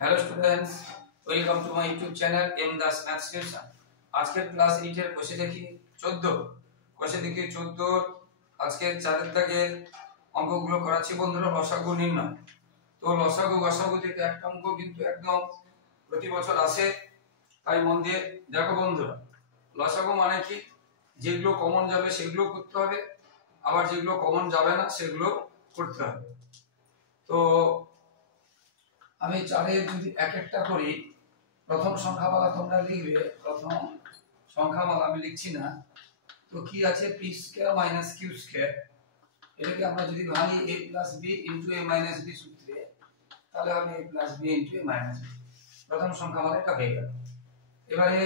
Hello students, welcome to my YouTube channel M Das maths tuition. আজকের class 8 এর কোষে দেখি 14 আজকের 4 দাগের অঙ্কগুলো করাচ্ছি বন্ধুরা। লসাগু নির্ণয়। তো লসাগু গসাগু থেকে একটা অঙ্ক কিন্তু একদম প্রতি বছর আসে, তাই মন দিয়ে দেখো বন্ধুরা। লসাগু মানে কি, যেগুলো কমন যাবে সেগুলো করতে হবে, আবার যেগুলো কমন যাবে না সেগুলো করতে হবে। তো আমি চারের যদি এক একটা করি, প্রথম সংখ্যামালা তোমরা লিখবে। প্রথম সংখ্যামালা আমি লিখছি না, তো কি আছে P square minus Q square. এটাকে আমরা যদি ভাঙি a plus b into a minus b সূত্রে, তাহলে হবে a plus b into a minus b। প্রথম সংখ্যামালা এটা হয়ে গেল। এবারে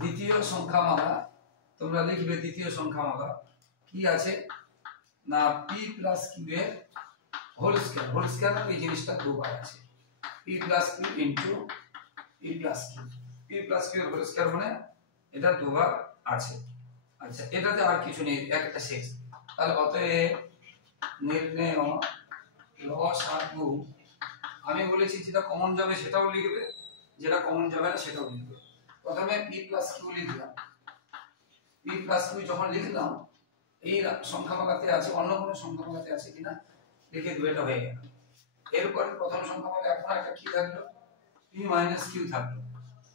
দ্বিতীয় সংখ্যামালা তোমরা লিখবে। দ্বিতীয় সংখ্যামালা কি আছে না p প্লাস q এর হোল স্কয়ার এই জিনিসটা দুবার আছে। p plus q into p plus q, p plus q এর হোল স্কয়ার মানে এটা দুবার আছে। আচ্ছা, এটাতে আর কিছু নেই, একটা শেষ। তাহলে অতএব নির্ণয় লসাগু, আমি বলেছি যেটা কমন যাবে সেটাও লিখবে, যেটা কমন যাবে না সেটাও লিখবে। প্রথমে p প্লাস q লিখলাম। p প্লাস q যখন লিখলাম, এই সংখ্যামালাতে আছে, অন্য কোনো সংখ্যামালাতে আছে কিনা লিখে দেব, এটা হয়ে গেল। এরপরে প্রথম সংখ্যামালা এখন একটা কি থাকলো, p মাইনাস q থাকলো,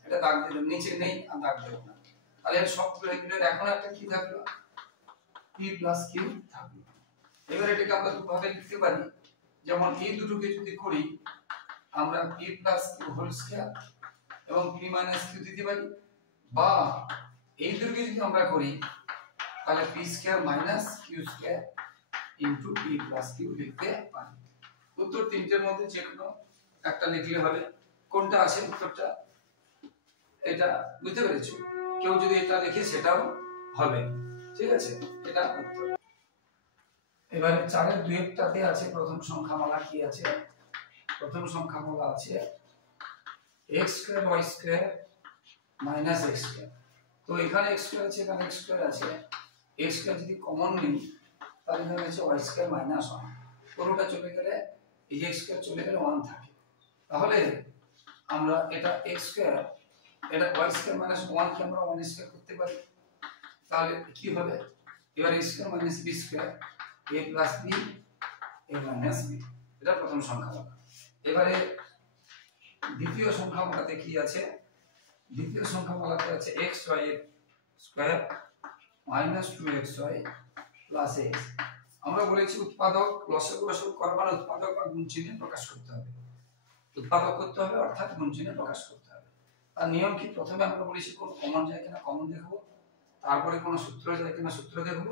এটা দাগ দিলাম, নিচে নেই আর দাগ দেব না। তাহলে সবগুলো এখন একটা কি থাকলো, p প্লাস q থাকলো। এবার এটাকে আমরা দুভাবে লিখতে পারি, যেমন এই দুটোকে যদি করি আমরা p plus q whole square এবং p মাইনাস q দিতে পারি, বা এই দুটোকে যদি আমরা করি তাহলে p square minus q square into p plus q লিখতে পারি। উত্তর তিনটের মধ্যে যে কোনো একটা লিখলে হবে। কোনটা আছে উত্তরটা, এটা বুঝতে পেরেছো? কেউ যদি এটা লিখে সেটাও হবে, ঠিক আছে? এটা উত্তর। এবারে চারের দুই একটাতে আছে প্রথম সংখ্যামালা কি আছে, প্রথম সংখ্যামালা আছে x square y square minus x square. তো এখানে x স্কয়ার আছে, এখানে x স্কয়ার আছে। x স্কয়ার যদি কমন নিই তাহলে এখানে আছে y স্কয়ার মাইনাস 1। পুরোটা চলে গেলে এই যে x স্কয়ার চলে গেলে 1 থাকে। তাহলে আমরা এটা x স্কয়ার, এটা y স্কয়ার মাইনাস 1 কে আমরা 1 স্কয়ার করতে পারি। তাহলে কি হবে, এবার a square minus b square a plus b a minus b। এটা প্রথম সংখ্যামালা। এবারে দ্বিতীয় সংখ্যামালাতে কি আছে, দ্বিতীয় সংখ্যামালাতে আছে xy এর square minus 2xy plus x। আমরা বলেছি উৎপাদক লসাগু গসাগু করবার উৎপাদক বা গুণ চিহ্নে প্রকাশ করতে হবে। উৎপাদক করতে হবে অর্থাৎ গুণ চিহ্নে প্রকাশ করতে হবে। তার নিয়ম কি, প্রথমে আমরা বলেছি কোন কমন যায় কিনা কমন দেখব, তারপরে কোন সূত্র যায় কিনা সূত্র দেখব,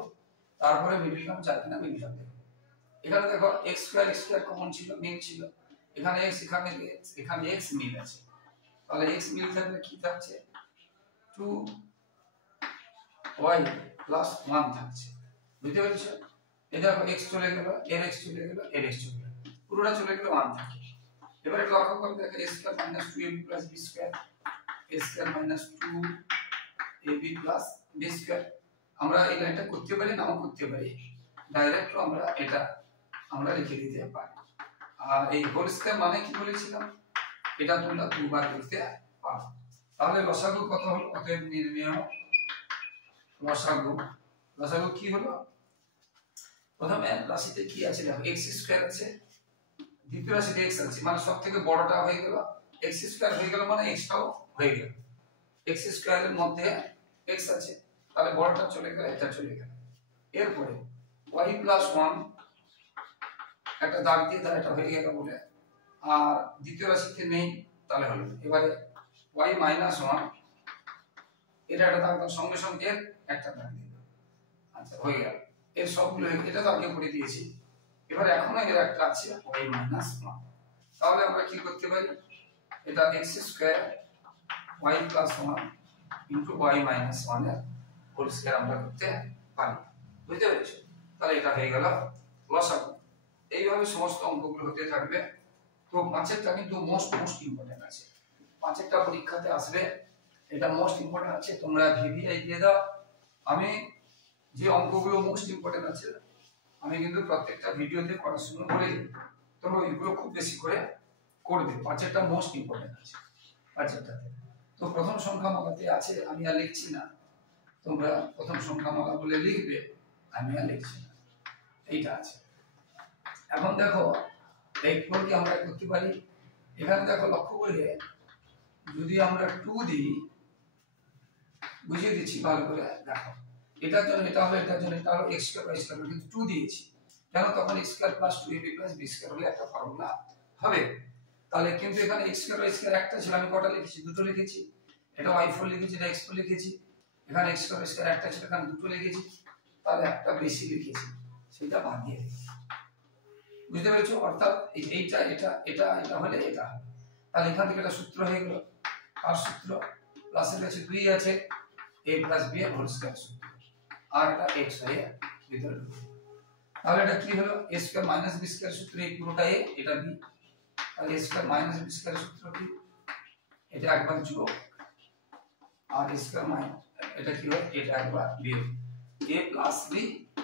তারপরে মিলিগ্রাম যায় কিনা মিলিগ্রাম দেখব। এখানে দেখো x স্কয়ার কমন ছিল, মিল ছিল। এখানে x, এখানে x মিল আছে। তাহলে x মিল থাকলে কি থাকছে, 2y প্লাস 1 থাকছে। বুঝতে পেরেছো? এই দেখো x চলে গেল, এর x চলে গেল, এর x চলে গেল, পুরোটা চলে গেল 1 থাকে। এবারে লক্ষ্য করবে দেখো a square minus 2ab plus b square, a square minus 2ab plus b square. আমরা এই লাইনটা করতে পারি, নাও করতে পারি, ডাইরেক্ট আমরা এটা আমরা লিখে দিতে পারি। আর এই হোল স্কয়ার মানে কি বলেছিলাম, এটা তোমরা দুবার লিখতে পারো। তাহলে লসাগু কত হলো, অতএব নির্ণয় লসাগু। লসাগু কি হলো, প্রথমে রাশিতে কি আছে দেখো x স্কয়ার আছে, দ্বিতীয় রাশিতে x আছে, মানে সবথেকে বড়টা হয়ে গেল x স্কয়ার হয়ে গেল, মানে x টাও হয়ে গেল। x স্কয়ারের মধ্যে x আছে, তাহলে বড়টা চলে গেল, এটা চলে গেল। এরপরে y প্লাস 1 একটা দাগ দিয়ে তাহলে এটা হয়ে গেল বলে, আর দ্বিতীয় রাশিতে নেই তাহলে হলো। এবারে y মাইনাস 1 এটা একটা দাগ দাও, সঙ্গে সঙ্গে একটা দাগ দিয়ে দাও। আচ্ছা, হয়ে গেল। এর সবগুলো এটা তো আগে করে দিয়েছি। এবারে এখন এর একটা আছে y মাইনাস 1। তাহলে আমরা কি করতে পারি, এটা x square y plus 1 into y minus 1 এর হোল স্কয়ার আমরা করতে পারি। বুঝতে পেরেছো? তাহলে এটা হয়ে গেল লসাগু। এইভাবে সমস্ত অঙ্কগুলো হতে থাকবে। তো পাঁচেরটা কিন্তু মোস্ট ইম্পর্টেন্ট আছে, পাঁচেরটা পরীক্ষাতে আসবে, এটা মোস্ট ইম্পর্টেন্ট আছে। তোমরা ভিভিআই দিয়ে দাও। আমি যে অঙ্কগুলো মোস্ট ইম্পর্টেন্ট আছে আমি কিন্তু প্রত্যেকটা ভিডিওতে করার সময় বলে দিই, তোমরা ওইগুলো খুব বেশি করে করবে, পাঁচেরটা মোস্ট ইম্পর্টেন্ট আছে পাঁচেরটাতে। তো প্রথম সংখ্যা মালাতে আছে, আমি আর লিখছি না, তোমরা প্রথম সংখ্যা মালা বলে লিখবে, আমি আর লিখছি না, এইটা আছে। এখন দেখো এই কি আমরা করতে পারি, এখানে দেখো লক্ষ্য করে যদি আমরা 2 দিই, বুঝিয়ে দিচ্ছি ভালো করে দেখো, এটার জন্য এটা হলো, এটার জন্য এটা হলো x স্কয়ার y স্কয়ার, কিন্তু 2 দিয়েছি কেন, তখন x square plus 2ab plus b square হলে একটা ফর্মুলা হবে। তাহলে কিন্তু এখানে x স্কয়ার y স্কয়ার একটা ছিল, আমি কটা লিখেছি, দুটো লিখেছি, এটা y4 লিখেছি, এটা x4 লিখেছি, এখানে x স্কয়ার y স্কয়ার একটা ছিল, এখানে দুটো লিখেছি, তাহলে একটা বেশি লিখেছি, সেটা বাদ দিয়ে দিই। বুঝতে পেরেছো? অর্থাৎ এইটা এটা এটা এটা হলে এটা হবে, তাহলে এখান থেকে একটা সূত্র হয়ে গেল, আর সূত্র প্লাসের কাছে 2 আছে, a প্লাস b এর হোল স্কয়ার সূত্র, আর এটা x হয়ে ভিতরে ঢুকবে। তাহলে এটা কি হলো, a square minus b square সূত্র, এই পুরোটা a, এটা b, তাহলে a square minus b square সূত্র কি, এটা একবার যোগ, আর a স্কয়ার মাইনাস এটা কি হয়, এটা একবার বিয়োগ, a প্লাস b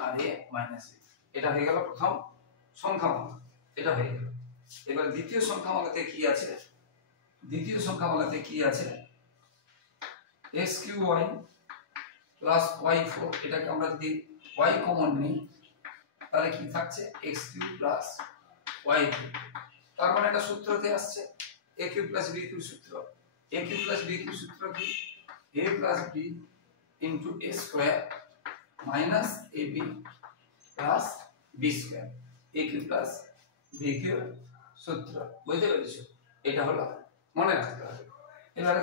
আর a মাইনাস b, এটা হয়ে গেল প্রথম সংখ্যামালা, এটা হয়ে গেল। এবার দ্বিতীয় সংখ্যামালাতে কি আছে, দ্বিতীয় সংখ্যামালাতে কি আছে, x3y প্লাস y4, এটাকে আমরা যদি y কমন নিই তাহলে কি থাকছে, x3 প্লাস y3, তার মানে এটা সূত্রতে আসছে a3 প্লাস b3 সূত্র, a3 প্লাস b3 সূত্র কি, a plus b into a square minus ab plus b square, a3 plus b3 সূত্র। বুঝতে পেরেছো? এটা হলো মনে রাখতে হবে। এবার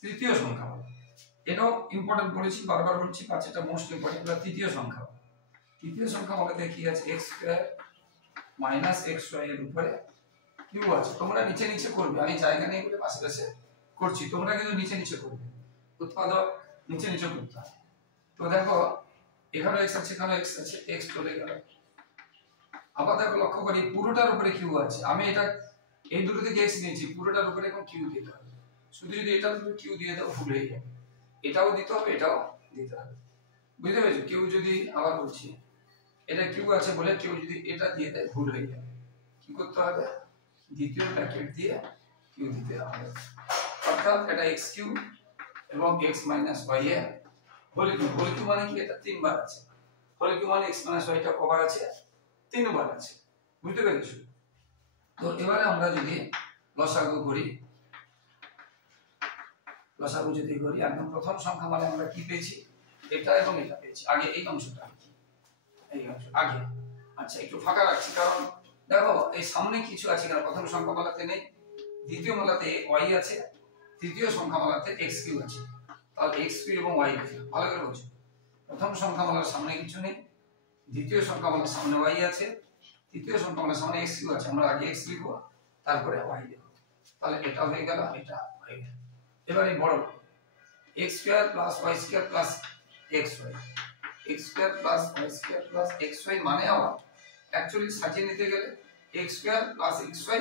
তৃতীয় সংখ্যা, এটাও ইম্পর্টেন্ট বলেছি, বারবার বলছি, পাঁচটা মোস্ট ইম্পর্টেন্ট। এবার তৃতীয় সংখ্যা, তৃতীয় সংখ্যা বলতে কি আছে, x স্কয়ার মাইনাস xy এর উপরে কিউ আছে। তোমরা নিচে নিচে করবে, আমি জায়গা নেই বলে পাশে পাশে করছি, তোমরা কিন্তু নিচে নিচে করবে, উৎপাদক নিচে নিচে করতে হয়। তো দেখো এখানে x আছে, এখানে x আছে, x চলে গেল। আবার দেখো লক্ষ্য করি পুরোটার উপরে কিউ আছে, আমি এটা এই দুটো থেকে x নিয়েছি, পুরোটার উপরে এখন কিউ দিতে হবে। শুধু যদি এটার উপরে কিউ দিয়ে দাও ভুল হয়ে যাবে, এটাও দিতে হবে, এটাও দিতে হবে। বুঝতে পেরেছো? কেউ যদি, আবার বলছি, এটা কিউ আছে বলে কেউ যদি এটা দিয়ে দেয় ভুল হয়ে যাবে, কি করতে হবে, দ্বিতীয় ব্র্যাকেট দিয়ে কিউ দিতে হবে। অর্থাৎ এটা x কিউ এবং x মাইনাস y এর হোল কিউ, হোল কিউ মানে কি, এটা তিনবার আছে, হোল কিউ মানে x মাইনাস y টা কবার আছে, তিনবার আছে। বুঝতে পেরেছো? তো এবারে আমরা যদি লসাগু করি, লসাগু যদি করি, একদম প্রথম সংখ্যা মানে আমরা কি পেয়েছি, এটা এবং এটা পেয়েছি। আগে এই অংশটা, এই অংশ আগে, আচ্ছা একটু ফাঁকা রাখছি, কারণ দেখো এই সামনে কিছু আছে কিনা, প্রথম সংখ্যা মালাতে নেই, দ্বিতীয় মালাতে y আছে, তৃতীয় সংখ্যা মালাতে x কিউ আছে, তাহলে x কিউ এবং y লিখলাম, ভালো করে বুঝো। প্রথম সংখ্যা মালার সামনে কিছু নেই, দ্বিতীয় সংখ্যা মালার সামনে y আছে, তৃতীয় সংখ্যা মালার সামনে x কিউ আছে, আমরা আগে x লিখব তারপরে y লিখব, তাহলে এটা হয়ে গেল, এটা হয়ে গেল। এবারে বড় x square plus y square plus xy, x square plus y square plus xy মানে আবার অ্যাকচুয়ালি সাজিয়ে নিতে গেলে x square plus xy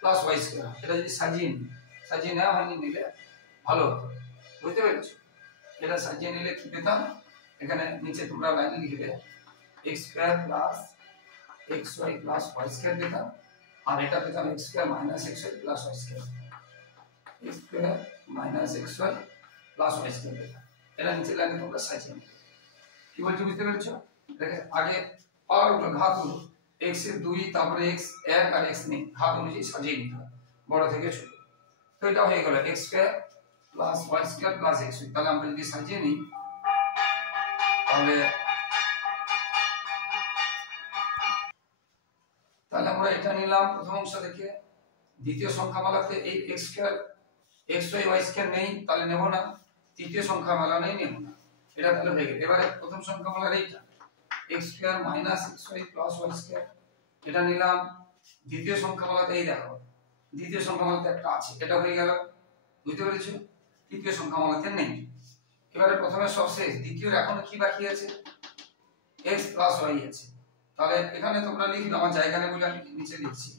plus y square, এটা যদি সাজিয়ে নেওয়া হয়নি নিলে ভালো হতো। বুঝতে পেরেছো? এটা সাজিয়ে নিলে কি পেতাম, এখানে নিচে তোমরা লাইন লিখবে x square plus xy plus y square পেতাম, আর এটা পেতাম x square minus xy plus y square, x square minus xy plus y square পেতাম। এটা নিচে লাইনে তোমরা সাজিয়ে নেবে। কি বলছো, বুঝতে পেরেছো? দেখে আগে পাওয়ার গুলো, ঘাত গুলো, x এর 2, তারপরে x 1 আর x নেই, ঘাত অনুযায়ী সাজিয়ে নিতে হবে বড় থেকে ছোট। তো এটা হয়ে গেল x square plus y square plus xy। তাহলে আমরা যদি সাজিয়ে নিই তাহলে আমরা এটা নিলাম প্রথম অংশ থেকে। দ্বিতীয় সংখ্যামালাতে এই x square xy y square নেই, তাহলে নেব না, তৃতীয় সংখ্যামালা নেই, নেব না, এটা তাহলে হয়ে গেল। এবারে প্রথম সংখ্যামালার এইটা x square minus xy plus y square, এটা নিলাম। দ্বিতীয় সংখ্যামালাতে এই দেখো, দ্বিতীয় সংখ্যামালাতে একটা আছে, এটা হয়ে গেল। বুঝতে পেরেছো? তৃতীয় সংখ্যামালাতে নেই। এবারে প্রথমে সবশেষ দ্বিতীয় এখনো কি বাকি আছে, x প্লাস y আছে, তাহলে এখানে তোমরা লিখবে, আমার জায়গা নেই বলে আমি নিচে লিখছি,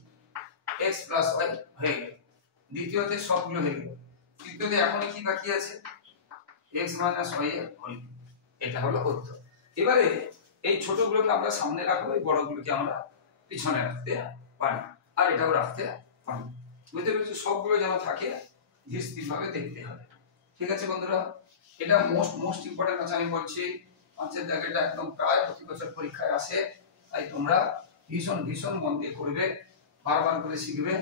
x প্লাস y হয়ে গেল। দ্বিতীয়তে সবগুলো হয়ে গেল। তৃতীয়তে এখনো কি বাকি আছে, x মাইনাস y এর হোল, এটা হলো উত্তর। এবারে এই ছোটগুলোকে আমরা সামনে রাখবো, এই বড়গুলোকে আমরা পিছনে রাখতে পারি, আর এটাও রাখতে পারি। বুঝতে পেরেছো? সবগুলো যেন থাকে ধীর ভাবে দেখতে হবে। ঠিক আছে বন্ধুরা, এটা মোস্ট ইম্পর্টেন্ট আছে। আমি বলছি 5-এর দাগেটা একদম প্রায় প্রতি বছর পরীক্ষায় আসে, তাই তোমরা ভীষণ মন দিয়ে করবে, বারবার করে শিখবে,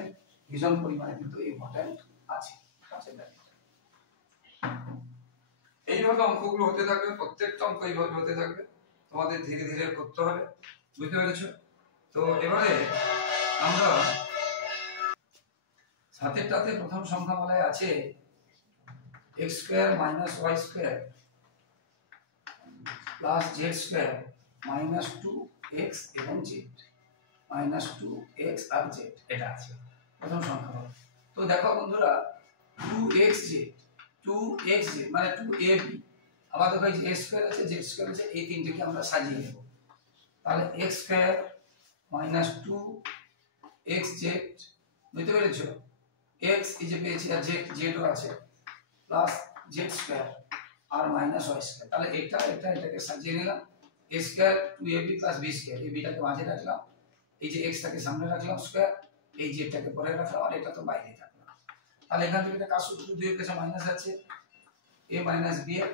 ভীষণ পরিমাণে কিন্তু ইম্পর্টেন্ট আছে 5-এর দাগে। এইভাবে অঙ্কগুলো হতে থাকবে, প্রত্যেকটা অঙ্ক এইভাবে হতে থাকবে, তোমাদের ধীরে ধীরে করতে হবে। বুঝতে পেরেছো? তো এবারে আমরা 7-এরটাতে প্রথম সংখ্যামালায় আছে x square minus y square plus z square minus 2x এবং z, মাইনাস 2x আর z, এটা আছে প্রথম সংখ্যামালা। তো দেখো বন্ধুরা, 2xz মানে 2ab, আবার দেখো এই a স্কয়ার আছে, z স্কয়ার আছে, এই তিনটিকে আমরা সাজিয়ে নেব। তাহলে x স্কয়ার মাইনাস 2xz, বুঝতে পেরেছো? x এই যে পেয়েছি আর z ও আছে, প্লাস z স্কয়ার আর মাইনাস y স্কয়ার। তাহলে এটাকে সাজিয়ে নিলাম। a square 2ab plus b square, এই বিটাকে মাঝে রাখলাম, এই যে x টাকে সামনে রাখলাম স্কয়ার, এই z টাকে পরে রাখলাম, আর এটা তো বাইরে রাখলাম। তাহলে এখান থেকে এটা কার সূত্র? 2 এর কাছে মাইনাস আছে, a মাইনাস b এর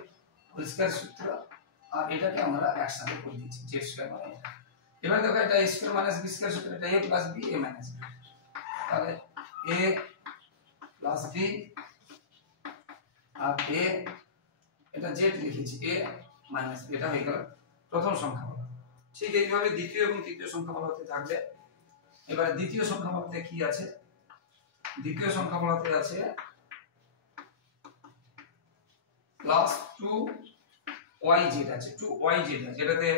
হোল স্কয়ার সূত্র, আর এটাকে আমরা একসাথে করে দিয়েছি z স্কয়ার মানে এটা। এবার দেখো এটা a square minus b square সূত্র, এটা a plus b, a minus b। তাহলে a প্লাস b আর a, এটা z লিখেছি, a মাইনাস b, এটা হয়ে গেল প্রথম সংখ্যামালা। ঠিক এইভাবে দ্বিতীয় এবং তৃতীয় সংখ্যামালা হতে থাকবে। এবারে দ্বিতীয় সংখ্যামালাতে কি আছে? দ্বিতীয় সংখ্যামালাতে আছে প্লাস 2yz আছে, 2yz আছে, যেটাতে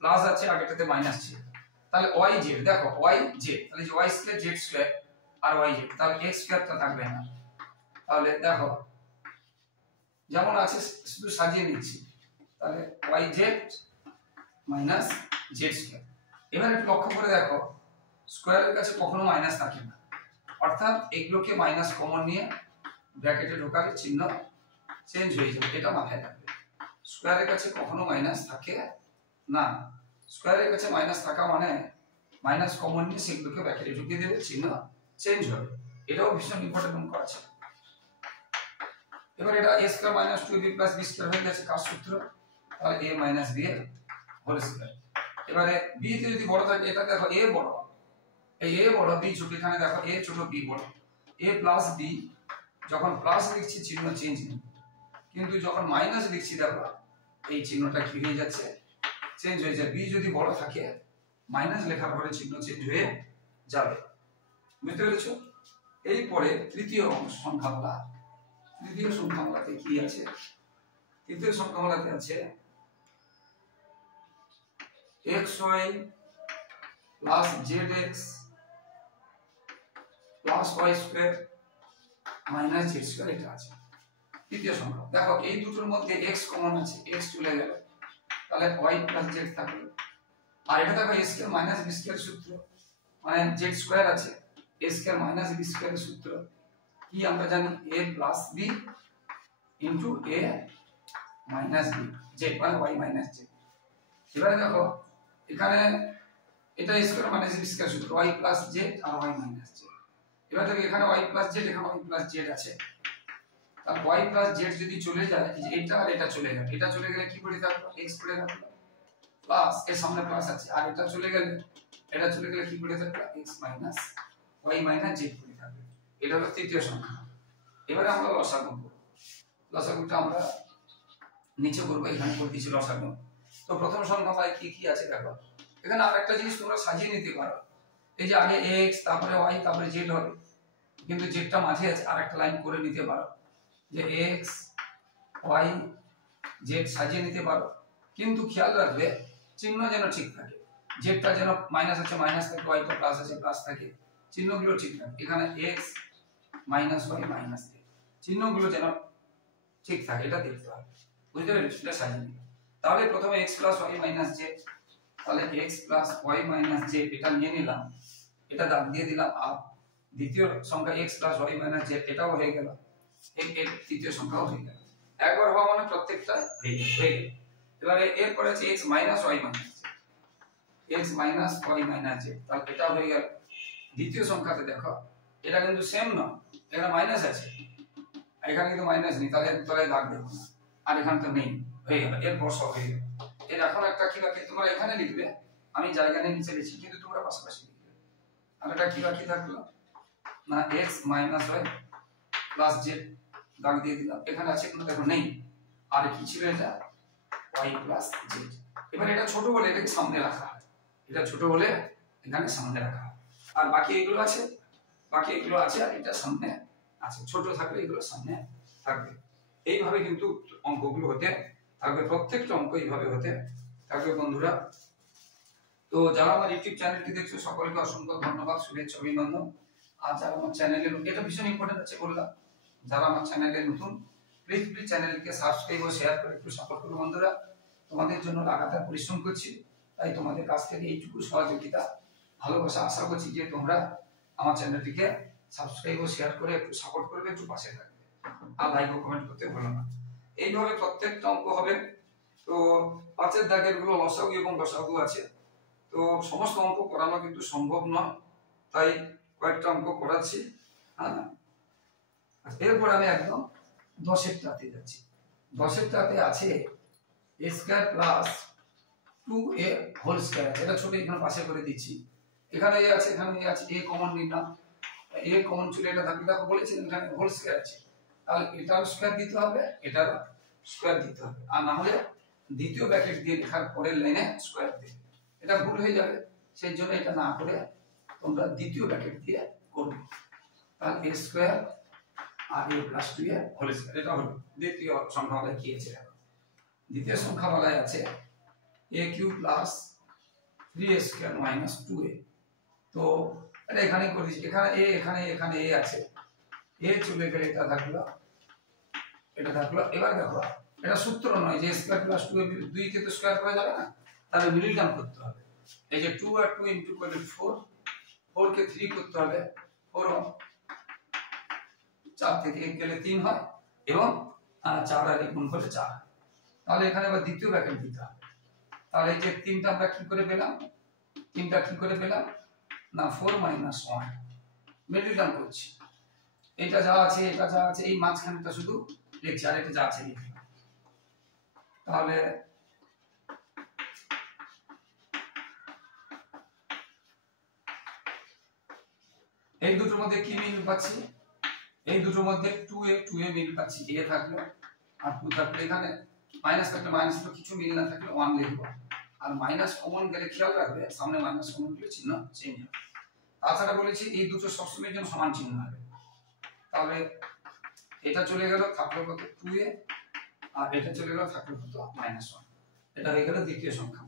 প্লাস আছে, আগেটাতে মাইনাস ছিল। তাহলে yz, দেখো yz, তাহলে যে y স্কয়ার z স্কয়ার আর yz, তাহলে x স্কয়ারটা থাকবে না। তাহলে দেখো যেমন আছে শুধু সাজিয়ে নিচ্ছি, তাহলে yz মাইনাস z স্কয়ার। এবার একটু লক্ষ্য করে দেখো, স্কয়ারের কাছে কখনো মাইনাস থাকে না, অর্থাৎ এগুলোকে মাইনাস কমন নিয়ে ব্র্যাকেটে ঢোকালে চিহ্ন চেঞ্জ হয়ে যাবে, এটা মাথায় রাখবে। স্কয়ারের কাছে কখনো মাইনাস থাকে না, স্কয়ারের কাছে মাইনাস থাকা মানে মাইনাস কমন নিয়ে সেগুলোকে ব্র্যাকেটে ঢুকিয়ে দেবে, চিহ্ন চেঞ্জ হবে। এটাও ভীষণ ইম্পর্টেন্ট অঙ্ক আছে। এবার এটা a square minus 2b plus b square হয়ে গেছে কার সূত্র? তাহলে a মাইনাস b এর হোল স্কয়ার। এবারে b তে যদি বড় থাকে, এটা দেখো a বড়, এই a বড়, b ছোট, এখানে দেখো a ছোট b বড়, a প্লাস b, যখন প্লাস লিখছি চিহ্ন চেঞ্জ নেই, কিন্তু যখন মাইনাস লিখছি দেখো এই চিহ্নটা কি হয়ে যাচ্ছে? চেঞ্জ হয়ে যায়। b যদি বড় থাকে, মাইনাস লেখার পরে চিহ্ন চেঞ্জ হয়ে যাবে। বুঝতে পেরেছো? এরপরে তৃতীয় সংখ্যামালা, তৃতীয় সংখ্যামালাতে কি আছে? তৃতীয় সংখ্যামালাতে আছে xy plus zx plus y square minus z square, এটা আছে তৃতীয় সংখ্যা। দেখো এই দুটোর মধ্যে x কমন আছে, x চলে গেল, তাহলে y প্লাস z থাকলো। আর এটা দেখো a square minus b square সূত্র, মানে z স্কয়ার আছে, a square minus b square সূত্র কি আমরা জানি? a plus b into a minus b, z মানে y মাইনাস z। এবারে দেখো এখানে এটা স্কয়ার মাইনাস b স্কয়ার সূত্র, y প্লাস z আর y মাইনাস z। এবার দেখো এখানে y প্লাস z, এখানে y প্লাস z আছে, তাহলে y প্লাস z যদি চলে যায়, এই যে এটা আর এটা চলে যাবে, এটা চলে গেলে কি পড়ে থাকলো? x পড়ে থাকলো, প্লাস এর সামনে প্লাস আছে, আর এটা চলে গেলে, এটা চলে গেলে কি পড়ে থাকলো? x minus y minus z পড়ে থাকবে। এটা হলো তৃতীয় সংখ্যা। এবারে আমরা লসাগু করব। লসাগুটা আমরা নিচে করব, এখানে করে দিয়েছি লসাগু। তো প্রথম সংখ্যায় কি কি আছে দেখো, এখানে আরেকটা জিনিস তোমরা সাজিয়ে নিতে পারো, এই যে আগে x তারপরে y তারপরে z হবে, কিন্তু জেডটা মাঝে আছে, আরেকটা লাইন করে নিতে পারো যে x y z সাজিয়ে নিতে পারো, কিন্তু খেয়াল রাখবে চিহ্ন যেন ঠিক থাকে, জেডটা যেন মাইনাস আছে মাইনাস থাকে, y টা প্লাস আছে প্লাস থাকে, চিহ্নগুলো ঠিক থাকে। এখানে x মাইনাস y মাইনাস থাকে, চিহ্নগুলো যেন ঠিক থাকে, এটা দেখতে হবে। বুঝতে পেরেছো? সেটা সাজিয়ে নিতে। তাহলে প্রথমে x plus y minus z, তাহলে x plus y minus z এটা নিয়ে নিলাম, এটা দাগ দিয়ে দিলাম, আর দ্বিতীয় সংখ্যা x plus y minus z এটাও হয়ে গেল, এর তৃতীয় সংখ্যাও হয়ে গেল। একবার হওয়া মানে প্রত্যেকটা হয়ে গেল। এবারে এরপরে আছে x minus y minus z, x minus y minus z, তাহলে এটা হয়ে গেল। দ্বিতীয় সংখ্যাতে দেখো এটা কিন্তু সেম নয়, এখানে মাইনাস আছে, এখানে কিন্তু মাইনাস নেই, তাহলে তলায় দাগ দেবো না, আর এখানে তো নেই, হয়ে গেল, এর বর্ষক হয়ে গেল। এর এখন একটা কি বাকি তোমরা এখানে লিখবে, আমি জায়গা নিয়ে নিচে লিখছি, কিন্তু তোমরা পাশাপাশি লিখবে। আর এটা কি বাকি থাকলো না, x minus y plus z, দাগ দিয়ে দিলাম, এখানে আছে কোনো দেখো নেই, আর কি ছিল এটা y প্লাস z। এবার এটা ছোট বলে এটাকে সামনে রাখা হয়, এটা ছোট বলে এখানে সামনে রাখা হয়, আর বাকি এগুলো আছে, বাকি এগুলো আছে, আর এটা সামনে আছে, ছোট থাকলে এগুলো সামনে থাকবে। এইভাবে কিন্তু অঙ্কগুলো হতে থাকবে, প্রত্যেকটা অঙ্ক এইভাবে হতে থাকবে বন্ধুরা। তো যারা আমার ইউটিউব চ্যানেলটি দেখছো সকলকে অসংখ্য ধন্যবাদ, শুভেচ্ছা, অভিনন্দন। আর যারা আমার চ্যানেলে, এটা ভীষণ ইম্পর্টেন্ট আছে বললাম, যারা আমার চ্যানেলে নতুন প্লিজ চ্যানেলকে সাবস্ক্রাইব ও শেয়ার করে একটু সাপোর্ট করো বন্ধুরা। তোমাদের জন্য লাগাতার পরিশ্রম করছি, তাই তোমাদের কাছ থেকে এইটুকু সহযোগিতা, ভালোবাসা আশা করছি যে তোমরা আমার চ্যানেলটিকে সাবস্ক্রাইব ও শেয়ার করে একটু সাপোর্ট করবে, একটু পাশে থাকবে, আর লাইক ও কমেন্ট করতে ভুলো না। এইভাবে প্রত্যেকটা অঙ্ক হবে। তো 5 দাগের গুলো লসাগু এবং গসাগু আছে, তো সমস্ত অঙ্ক করানো কিন্তু সম্ভব নয়, তাই কয়েকটা অঙ্ক করাচ্ছি। হ্যাঁ, এরপর আমি একদম 10 টাতে যাচ্ছি। 10 টাতে আছে a square plus 2a whole square, এটা ছোট এখানে পাশে করে দিচ্ছি, এখানে a আছে, এখানে a আছে, a কমন নিলাম, a কমন চলে এটা থাকলে, দেখো বলেছিলাম এখানে হোল স্কয়ার আছে, তাহলে এটার স্কয়ার দিতে হবে, এটার স্কয়ার দিতে হবে, আর না হলে দ্বিতীয় ব্র্যাকেট দিয়ে লেখার পরের লাইনে স্কয়ার দেবে, এটা ভুল হয়ে যাবে, সেই জন্য এটা না করে তোমরা দ্বিতীয় ব্র্যাকেট দিয়ে করবে। তাহলে a স্কয়ার আর a plus 2a whole square, এটা হলো দ্বিতীয় সংখ্যামালায় কি আছে। দ্বিতীয় সংখ্যামালায় আছে a cube plus 3a square minus 2a, তো এটা এখানে করে দিচ্ছি, এখানে a, এখানে a আছে, a চলে গেলে এটা থাকলো, এটা থাকলো। এবার দেখো এটা সূত্র নয় যে স্কয়ার প্লাস 2a, 2 কে তো স্কয়ার করা যাবে না, তাহলে মিডল টার্ম করতে হবে। এই যে 2 আর 2 ইনটু করলে 4, 4 কে 3 করতে হবে, 4 4 থেকে 1 গেলে 3 হয়, এবং 4 আর 1 গুণ করলে 4, তাহলে এখানে আবার দ্বিতীয় ব্র্যাকেট দিতে হবে। তাহলে এই যে 3টা আমরা কি করে পেলাম, 3টা কি করে পেলাম না 4 মাইনাস 1, মিডল টার্ম করছি, এটা যা আছে এটা যা আছে, এই মাঝখানেটা শুধু লিখছি, আর এটা যা আছে লিখলাম। তাহলে এই দুটোর মধ্যে কি মিল পাচ্ছি, এই দুটোর মধ্যে 2a মিল পাচ্ছি, a থাকলো আর 2 থাকলো, এখানে মাইনাস থাকলে মাইনাস, তো কিছু মিল না থাকলে 1 লিখবো, আর মাইনাস কমন গেলে খেয়াল রাখবে সামনে মাইনাস কমন গেলে চিহ্ন চেঞ্জ হবে। তাছাড়া বলেছি এই দুটো সবসময় যেন সমান চিহ্ন হবে, তাহলে এটা চলে গেল, থাকলো কত 2a, আর এটা চলে গেল, থাকলো কত -1, এটা হয়ে গেল দ্বিতীয় সংখ্যা।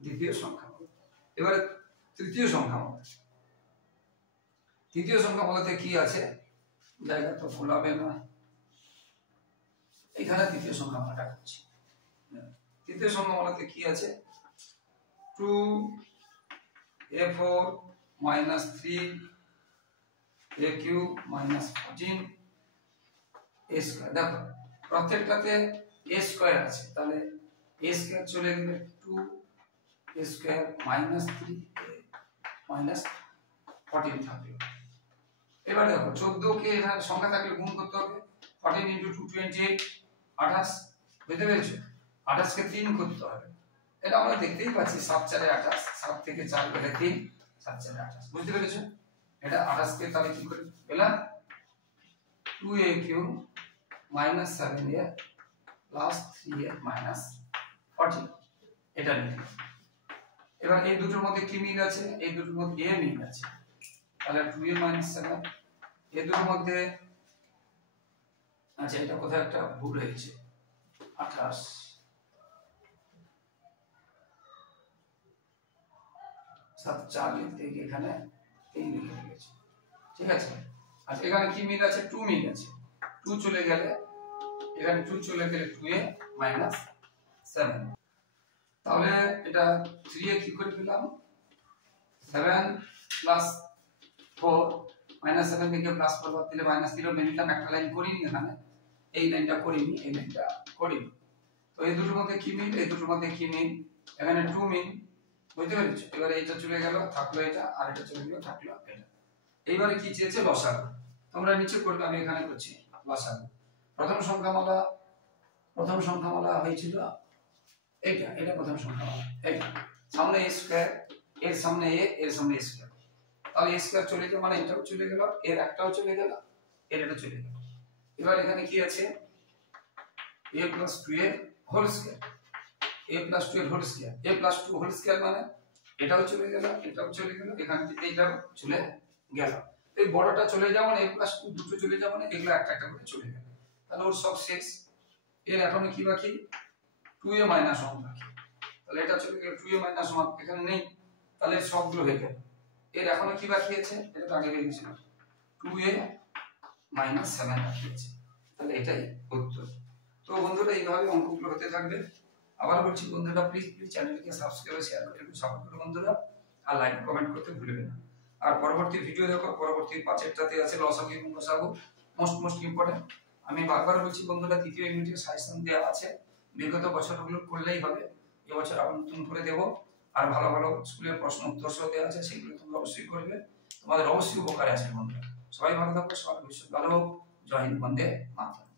দ্বিতীয় সংখ্যা এবারে তৃতীয় সংখ্যা, তৃতীয় সংখ্যা বলতে কি আছে, জায়গা তো ভুলাবে না, এখানে তৃতীয় সংখ্যা আমরা করছি। তৃতীয় সংখ্যা বলতে কি আছে, 2a4 minus 3a cube minus 14 a square. দেখো প্রত্যেকটাতে a স্কয়ার আছে, তাহলে a স্কয়ার চলে গেলে 2a square minus 3a minus 14 থাকলো। এবার দেখো 14 কে এখানে সংখ্যা থাকলে গুণ করতে হবে, 14 into 2 28, 28, বুঝতে পেরেছো, 28 কে 3 করতে হবে, এটা আমরা দেখতেই পাচ্ছি 7 4 28, 7 থেকে 4 গেলে 3, 7 4 28, বুঝতে পেরেছো। এটা 28 কে তাহলে কি করে পেলাম, 2a cube minus 7a plus 3a minus 14, এটা লিখলাম। এবার এই দুটোর মধ্যে কি মিল আছে, এই দুটোর মধ্যে a মিল আছে, তাহলে 2a minus 7, এই দুটোর মধ্যে আচ্ছা এটা কোথায় একটা ভুল হয়েছে, 28, 7 4 লিখতে গিয়ে এখানে 3 লিখে ফেলেছি, ঠিক আছে। আর এখানে কি মিল আছে, 2 মিল আছে, 2 চলে গেলে এখানে 2 চলে গেলে 2a minus 7, তাহলে এটা 3a কি করে পেলাম, 7 plus 4 minus 7 থেকে প্লাস 4 বাদ দিলে মাইনাস 0, মিলটাম একটা লাইন করিনি, এখানে এই লাইনটা করিনি, এই লাইনটা করিনি। তো এই দুটোর মধ্যে কি মিল, এই দুটোর মধ্যে কি মিল, এখানে 2 মিল, বুঝতে পেরেছো। এবারে এটা চলে গেল, থাকলো এটা, আর এটা চলে গেল, থাকলো এটা। এইবারে কি চেয়েছে লসাগু, তোমরা নিচে করবে, আমি এখানে করছি লসাগু। প্রথম সংখ্যামালা হয়েছিল এটা প্রথম সংখ্যামালা, এটা সামনে a স্কয়ার, এর সামনে a, এর সামনে a স্কয়ার, তাহলে a স্কয়ার চলে গেল, মানে এটাও চলে গেল, এর একটাও চলে গেল, এর এটা চলে গেল। এবার এখানে কি আছে a + 2a whole square, a + 2 এর whole square, a + 2 whole square মানে এটাও চলে গেল, এটাও চলে গেল, এখানে এইটাও চলে গেল। এই বড়টা চলে যাওয়া মানে a + 2 দুটো চলে যাওয়া মানে এগুলো একটা একটা করে চলে গেল, তাহলে ওর সব শেষ। এর এখন কি বাকি 2a - 1 বাকি, তাহলে এটা চলে গেল 2a - 1 এখানে নেই, তাহলে সবগুলো হয়ে গেল। এর এখনো কি বাকি আছে, এটা তো আগে হয়ে গেছিল 2a - 7 বাকি আছে, তাহলে এটাই উত্তর। তো বন্ধুরা এইভাবে অঙ্কগুলো হতে থাকবে। আবার বলছি বন্ধুরা, প্লিজ চ্যানেলটিকে সাবস্ক্রাইব ও শেয়ার করে একটু সাপোর্ট করো বন্ধুরা, আর লাইক কমেন্ট করতে ভুলবে না। আর পরবর্তী ভিডিও দেখো, পরবর্তী 5টাতে আছে লসাগু এবং গসাগু, মোস্ট ইম্পর্টেন্ট। আমি বারবার বলছি বন্ধুরা, তৃতীয় ইউনিটের সাজেশন দেওয়া আছে, বিগত বছরগুলো করলেই হবে, এবছর আবার নতুন করে দেব। আর ভালো ভালো স্কুলের প্রশ্ন উত্তর সহ দেওয়া আছে, সেগুলো তোমরা অবশ্যই করবে, তোমাদের অবশ্যই উপকারে আছে বন্ধুরা। সবাই ভালো থাকো, সবার ভবিষ্যৎ ভালো হোক। জয় হিন্দ, বন্দে মাতরম।